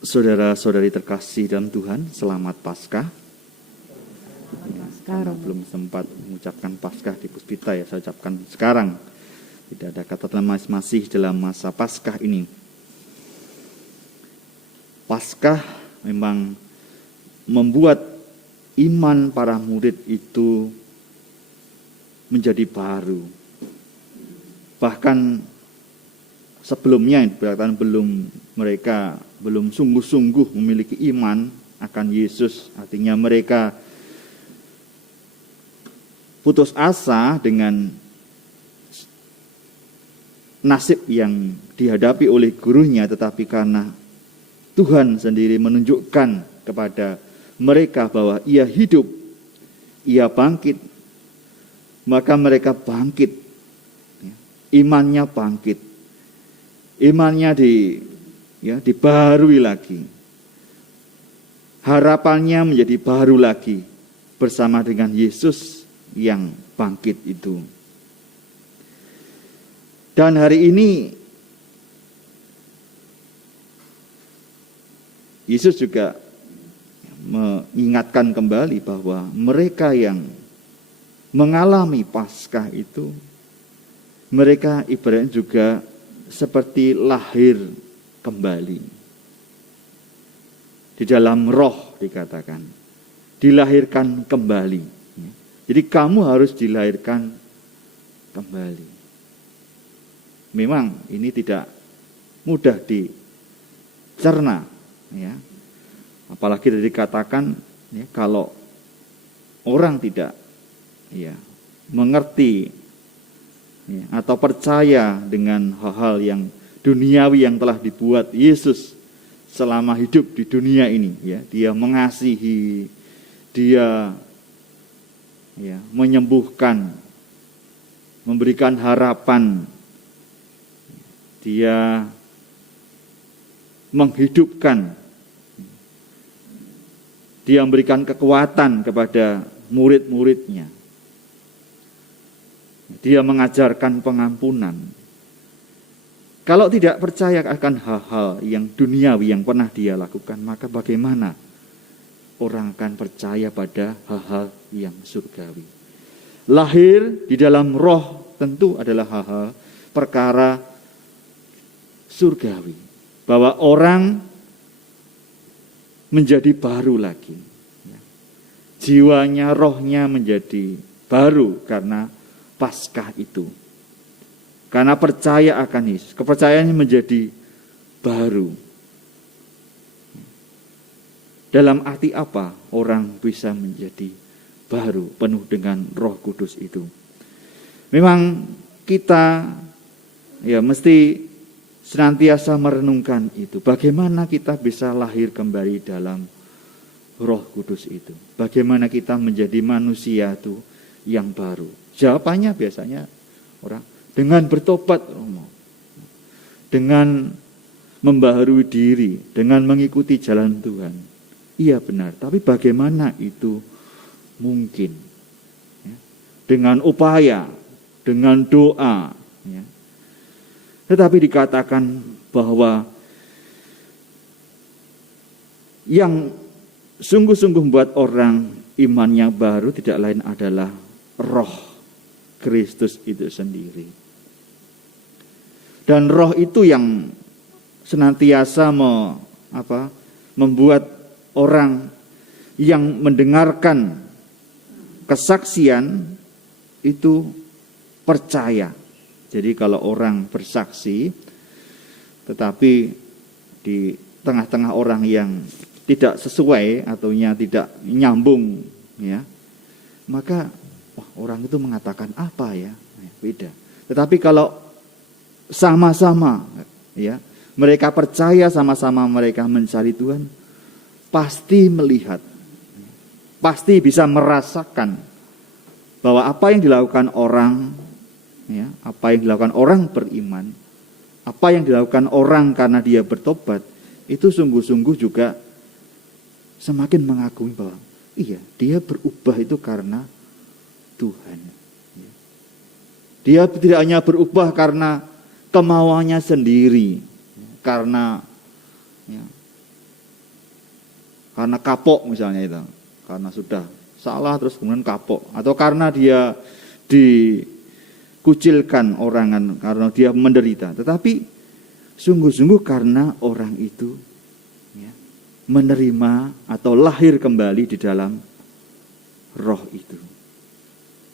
Saudara-saudari terkasih dalam Tuhan, selamat Paskah. Karena belum sempat mengucapkan Paskah di Puspita ya, saya ucapkan sekarang. Tidak ada kata masih dalam masa Paskah ini. Paskah memang membuat iman para murid itu menjadi baru. Bahkan sebelumnya berkaitan mereka belum sungguh-sungguh memiliki iman akan Yesus. Artinya mereka putus asa dengan nasib yang dihadapi oleh gurunya, tetapi karena Tuhan sendiri menunjukkan kepada mereka bahwa Ia hidup, Ia bangkit, maka mereka bangkit, imannya bangkit, imannya dibarui lagi, harapannya menjadi baru lagi bersama dengan Yesus yang bangkit itu. Dan hari ini Yesus juga mengingatkan kembali bahwa mereka yang mengalami Paskah itu, mereka ibaratnya juga seperti lahir kembali. Di dalam roh dikatakan, dilahirkan kembali. Jadi kamu harus dilahirkan kembali. Memang ini tidak mudah dicerna, ya. Apalagi dikatakan ya, kalau orang tidak mengerti atau percaya dengan hal-hal yang duniawi yang telah dibuat Yesus selama hidup di dunia ini, ya, Dia mengasihi, Dia menyembuhkan, memberikan harapan, Dia menghidupkan, Dia memberikan kekuatan kepada murid-muridnya, Dia mengajarkan pengampunan. Kalau tidak percaya akan hal-hal yang duniawi yang pernah Dia lakukan, maka bagaimana orang akan percaya pada hal-hal yang surgawi? Lahir di dalam roh tentu adalah hal-hal perkara surgawi, bahwa orang menjadi baru lagi, jiwanya, rohnya menjadi baru karena Paskah itu, karena percaya akan Yesus, kepercayaannya menjadi baru. Dalam arti apa orang bisa menjadi baru, penuh dengan Roh Kudus itu? Memang kita mesti senantiasa merenungkan itu. Bagaimana kita bisa lahir kembali dalam Roh Kudus itu? Bagaimana kita menjadi manusia itu yang baru? Jawabannya biasanya orang dengan bertobat, dengan membaharui diri, dengan mengikuti jalan Tuhan. Iya benar, tapi bagaimana itu mungkin? Dengan upaya, dengan doa. Tetapi dikatakan bahwa yang sungguh-sungguh membuat orang imannya baru tidak lain adalah Roh Kristus itu sendiri. Dan Roh itu yang senantiasa membuat orang yang mendengarkan kesaksian itu percaya. Jadi kalau orang bersaksi, tetapi di tengah-tengah orang yang tidak sesuai atau tidak nyambung, maka orang itu mengatakan apa ya, beda. Tetapi kalau sama-sama, mereka percaya, sama-sama mereka mencari Tuhan, pasti melihat, pasti bisa merasakan bahwa apa yang dilakukan orang, apa yang dilakukan orang beriman, apa yang dilakukan orang karena dia bertobat, itu sungguh-sungguh juga semakin mengagumi bahwa iya, dia berubah itu karena Tuhan. Dia tidak hanya berubah karena kemauannya sendiri, karena karena kapok misalnya itu, karena sudah salah terus kemudian kapok, atau karena dia dikucilkan orangan, karena dia menderita, tetapi sungguh-sungguh karena orang itu ya, menerima atau lahir kembali di dalam roh itu.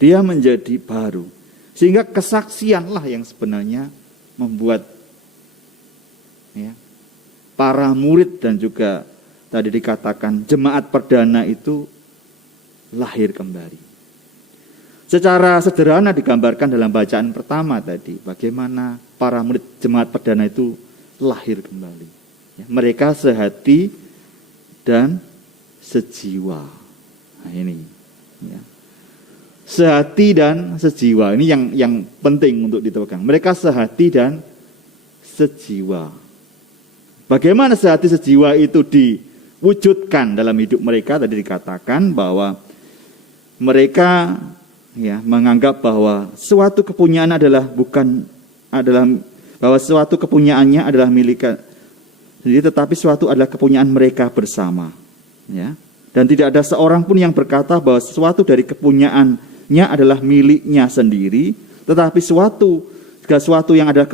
Dia menjadi baru. Sehingga kesaksianlah yang sebenarnya membuat ya, para murid dan juga tadi dikatakan jemaat perdana itu lahir kembali. Secara sederhana digambarkan dalam bacaan pertama tadi, bagaimana para murid jemaat perdana itu lahir kembali. Ya, mereka sehati dan sejiwa. Nah ini, ya. Sehati dan sejiwa, ini yang penting untuk dipegang. Mereka sehati dan sejiwa. Bagaimana sehati sejiwa itu diwujudkan dalam hidup mereka? Tadi dikatakan bahwa mereka ya menganggap bahwa suatu kepunyaan bahwa suatu kepunyaannya adalah milik sendiri, tetapi suatu adalah kepunyaan mereka bersama. Ya. Dan tidak ada seorang pun yang berkata bahwa sesuatu dari kepunyaannya adalah miliknya sendiri, tetapi segala sesuatu yang adalah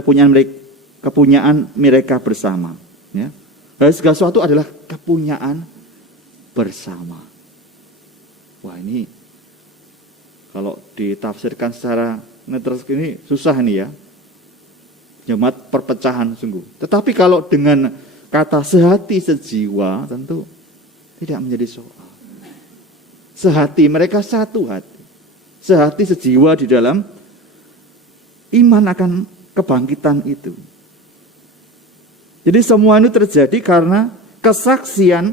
kepunyaan mereka bersama. Ya. Dan segala sesuatu adalah kepunyaan bersama. Wah ini kalau ditafsirkan secara netral ini susah nih ya. Jemaat perpecahan sungguh. Tetapi kalau dengan kata sehati sejiwa tentu tidak menjadi soal. Sehati, mereka satu hati. Sehati sejiwa di dalam iman akan kebangkitan itu. Jadi semua ini terjadi karena kesaksian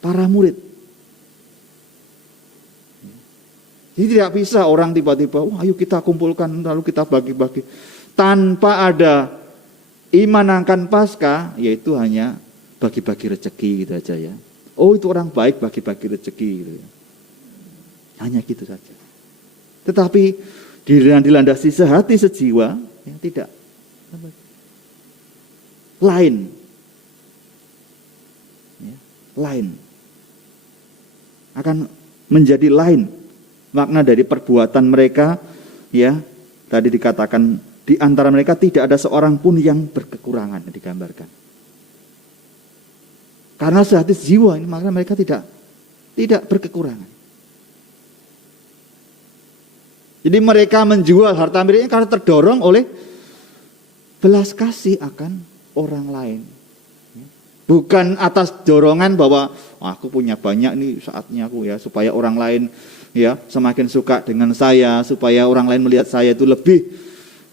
para murid. Jadi tidak bisa orang tiba-tiba, wah ayo kita kumpulkan lalu kita bagi-bagi. Tanpa ada iman akan Paskah, yaitu hanya bagi-bagi rezeki gitu aja ya. Oh itu orang baik bagi-bagi rezeki gitu ya. Hanya gitu saja. Tetapi dilandasi sehati sejiwa, ya tidak. Lain. Ya, lain. Akan menjadi lain. Makna dari perbuatan mereka, ya tadi dikatakan di antara mereka tidak ada seorang pun yang berkekurangan, digambarkan. Karena sehati jiwa ini, maka mereka tidak berkekurangan. Jadi mereka menjual harta miliknya karena terdorong oleh belas kasih akan orang lain. Bukan atas dorongan bahwa aku punya banyak nih saatnya aku ya supaya orang lain ya semakin suka dengan saya, supaya orang lain melihat saya itu lebih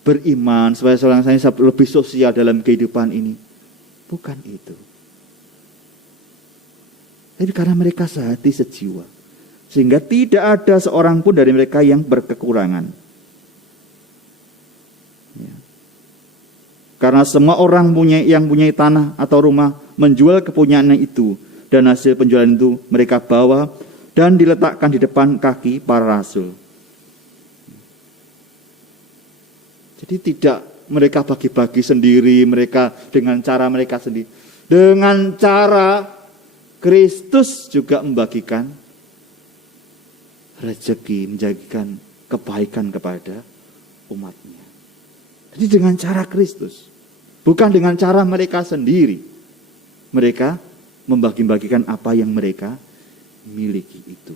beriman, supaya orang lain lebih sosial dalam kehidupan ini. Bukan itu. Tapi karena mereka sehati sejiwa, sehingga tidak ada seorang pun dari mereka yang berkekurangan. Ya. Karena semua orang yang punya tanah atau rumah menjual kepunyaannya itu, dan hasil penjualan itu mereka bawa dan diletakkan di depan kaki para rasul. Jadi tidak mereka bagi-bagi sendiri, mereka dengan cara mereka sendiri. Dengan cara Kristus juga membagikan rezeki, menjagikan kebaikan kepada umatnya. Jadi dengan cara Kristus, bukan dengan cara mereka sendiri. Mereka membagi-bagikan apa yang mereka miliki itu.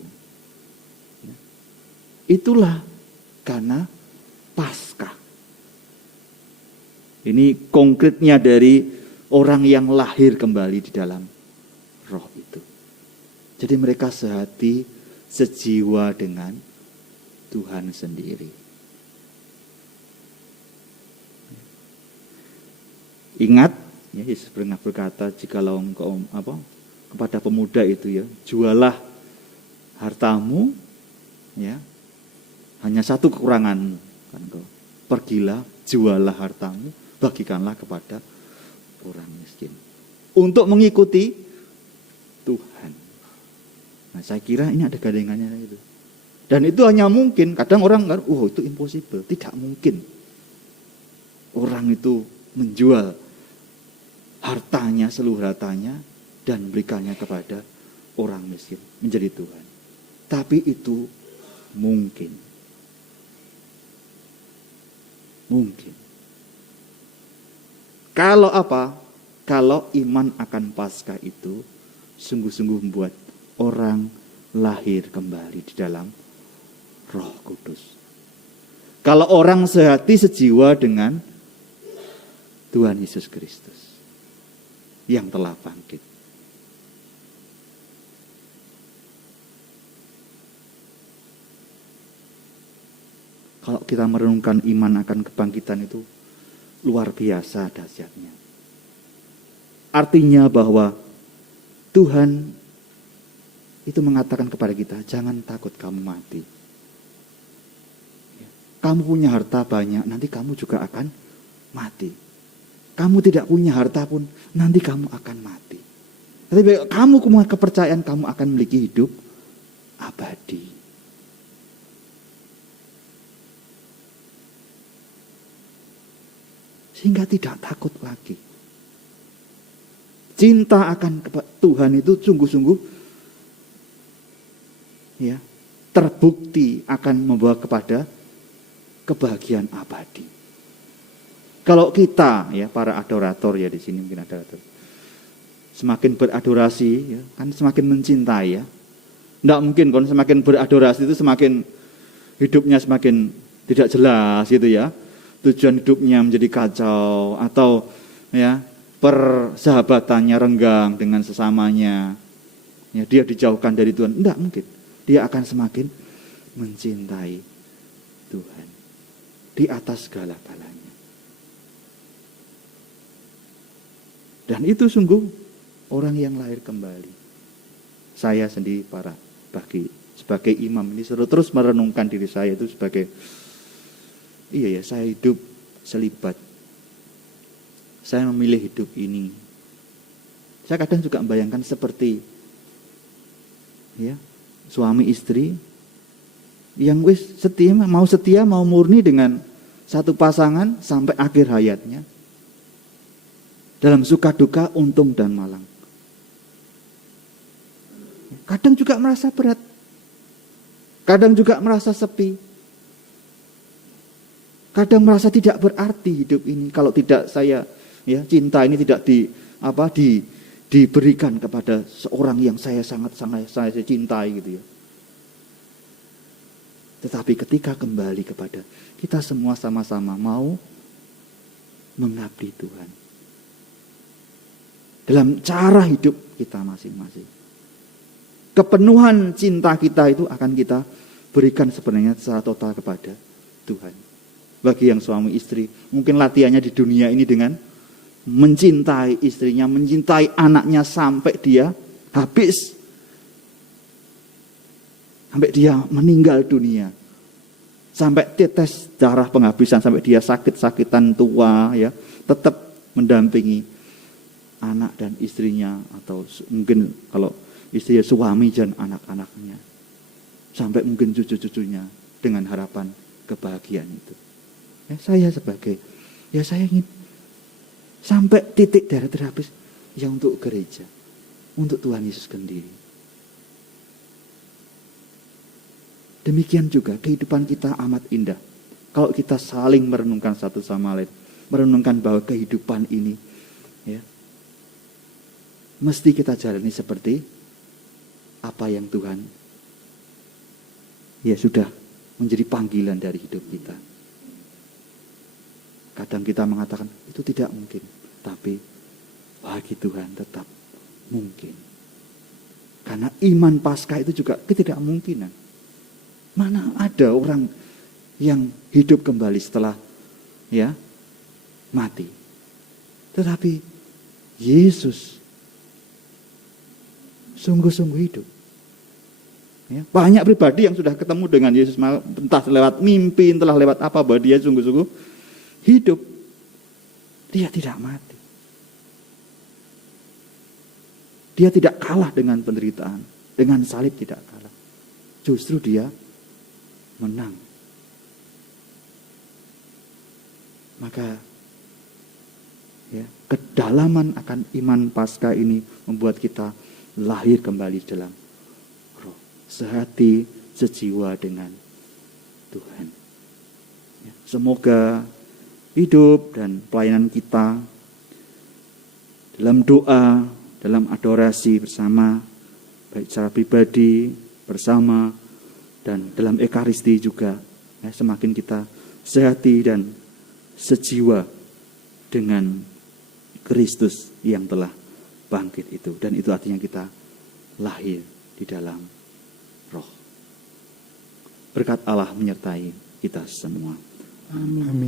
Itulah karena Paskah. Ini konkretnya dari orang yang lahir kembali di dalam roh itu. Jadi mereka sehati, sejiwa dengan Tuhan sendiri. Ingat, ya, Yesus pernah berkata, jikalau engkau kepada pemuda itu ya, jualah hartamu, ya, hanya satu kekuranganmu, kan kau pergilah, jualah hartamu, bagikanlah kepada orang miskin, untuk mengikuti Tuhan. Nah, saya kira ini ada gandengannya itu. Dan itu hanya mungkin, kadang orang kan, itu impossible, tidak mungkin. Orang itu menjual hartanya, seluruh hartanya, dan memberikannya kepada orang miskin menjadi Tuhan. Tapi itu mungkin. Mungkin. Kalau apa? Kalau iman akan Paskah itu sungguh-sungguh membuat orang lahir kembali di dalam Roh Kudus. Kalau orang sehati sejiwa dengan Tuhan Yesus Kristus yang telah bangkit. Kalau kita merenungkan iman akan kebangkitan itu luar biasa dahsyatnya. Artinya bahwa Tuhan itu mengatakan kepada kita, jangan takut kamu mati. Kamu punya harta banyak, nanti kamu juga akan mati. Kamu tidak punya harta pun, nanti kamu akan mati. Tapi kamu punya kepercayaan, kamu akan memiliki hidup abadi. Sehingga tidak takut lagi. Cinta akan Tuhan itu sungguh-sungguh ya, terbukti akan membawa kepada kebahagiaan abadi. Kalau kita ya para adorator ya di sini mungkin adorator semakin beradorasi ya, kan semakin mencintai ya. Tidak mungkin kalau semakin beradorasi itu semakin hidupnya semakin tidak jelas gitu ya. Tujuan hidupnya menjadi kacau atau ya persahabatannya renggang dengan sesamanya. Ya, dia dijauhkan dari Tuhan. Tidak mungkin. Dia akan semakin mencintai Tuhan di atas segala-galanya. Dan itu sungguh orang yang lahir kembali. Saya sendiri sebagai imam ini terus merenungkan diri saya itu sebagai iya ya, saya hidup selibat. Saya memilih hidup ini. Saya kadang juga membayangkan seperti ya, suami istri yang setia mau murni dengan satu pasangan sampai akhir hayatnya. Dalam suka duka, untung dan malang. Kadang juga merasa berat. Kadang juga merasa sepi. Kadang merasa tidak berarti hidup ini kalau tidak saya ya cinta ini tidak diberikan kepada seorang yang saya sangat cintai gitu ya. Tetapi ketika kembali kepada kita semua sama-sama mau mengabdi Tuhan dalam cara hidup kita masing-masing. Kepenuhan cinta kita itu akan kita berikan sebenarnya secara total kepada Tuhan. Bagi yang suami istri, mungkin latihannya di dunia ini dengan mencintai istrinya, mencintai anaknya sampai dia habis. Sampai dia meninggal dunia. Sampai tetes darah penghabisan, sampai dia sakit-sakitan tua ya, tetap mendampingi anak dan istrinya atau mungkin kalau istrinya suami dan anak-anaknya. Sampai mungkin cucu-cucunya dengan harapan kebahagiaan itu. Ya, saya ingin sampai titik darah terhabis yang untuk gereja, untuk Tuhan Yesus sendiri. Demikian juga kehidupan kita amat indah. Kalau kita saling merenungkan satu sama lain, merenungkan bahwa kehidupan ini, ya, mesti kita jalani seperti apa yang Tuhan, ya sudah menjadi panggilan dari hidup kita. Kadang kita mengatakan itu tidak mungkin, tapi bagi Tuhan tetap mungkin. Karena iman Paskah itu juga ketidakmungkinan. Mana ada orang yang hidup kembali setelah ya mati. Tetapi Yesus sungguh-sungguh hidup. Ya, banyak pribadi yang sudah ketemu dengan Yesus, entah lewat mimpi, entah lewat apa, bahwa dia sungguh-sungguh hidup. Dia tidak mati. Dia tidak kalah dengan penderitaan. Dengan salib tidak kalah. Justru dia menang. Maka Ya, kedalaman akan iman Paskah ini membuat kita lahir kembali dalam roh, sehati, sejiwa dengan Tuhan. Ya, semoga hidup dan pelayanan kita dalam doa, dalam adorasi bersama, baik secara pribadi, bersama, dan dalam ekaristi juga, ya, semakin kita sehati dan sejiwa dengan Kristus yang telah bangkit itu. Dan itu artinya kita lahir di dalam roh. Berkat Allah menyertai kita semua. Amin.